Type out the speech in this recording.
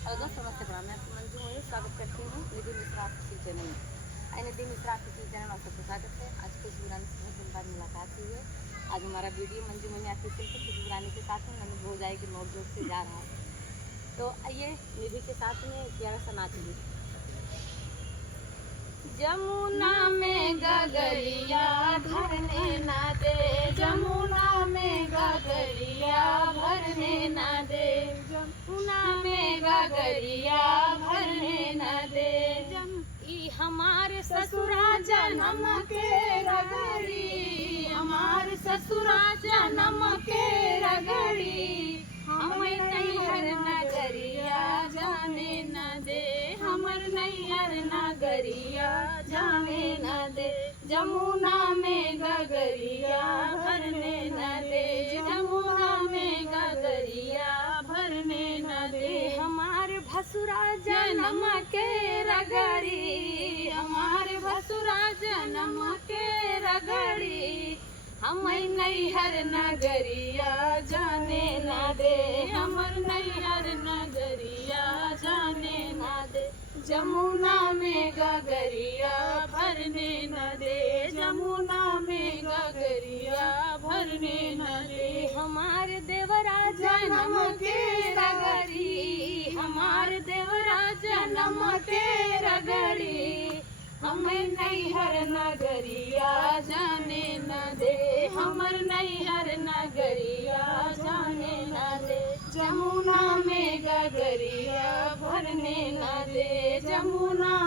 Hello दोस्तों, नमस्ते प्रणाम। मैं आपकी मंजू हूँ, स्वागत करती हूँ निधि मिश्रा ऑफिशियल चैनल में। आई निधि मिश्रा ऑफिशियल चैनल में सबका स्वागत है। आज खुशबू रानी से बहुत दिन बाद मुलाकात हुई है। आज हमारा वीडियो मंजू मनी ऑफिशियल पे खुशबू रानी के साथ में नंद भोजाई के नोटबुक से जा रहा है। तो आइए निधि के साथ में प्यारा सा नाच ली। जमुना में गगरिया भरने ना दे, जमुना में गगरिया भरने ना दे, जमुना में गगरिया भरने ना दे। ई हमार ससुरा जन्म के रगड़ी, हमार ससुरा जन्म के रगड़ी, हमें नैहर नगरिया जाने न दे, हमर नैहर नगरिया जाने न दे। जमुना में गगरिया भरने न दे, जमुना में गगरिया भरने न दे। हमार भसुरा जन्म के रगड़ी, हमार भसुरा जन्म के रगड़ी, हमें नैहर नगरिया जाने न दे, हमर नैहर नगरिया जाने न दे। जमुना में गगरिया भरने न दे, जमुना में गगरिया भरने न दे। हमार देवरा जन्म के रगड़ी, हमार देवरा जन्म के रगड़ी, हमें नैहर नगरिया जाने न दे, हमर नैहर नगरिया जाने न दे। जमुना में गगरिया भरने न दे, जमुना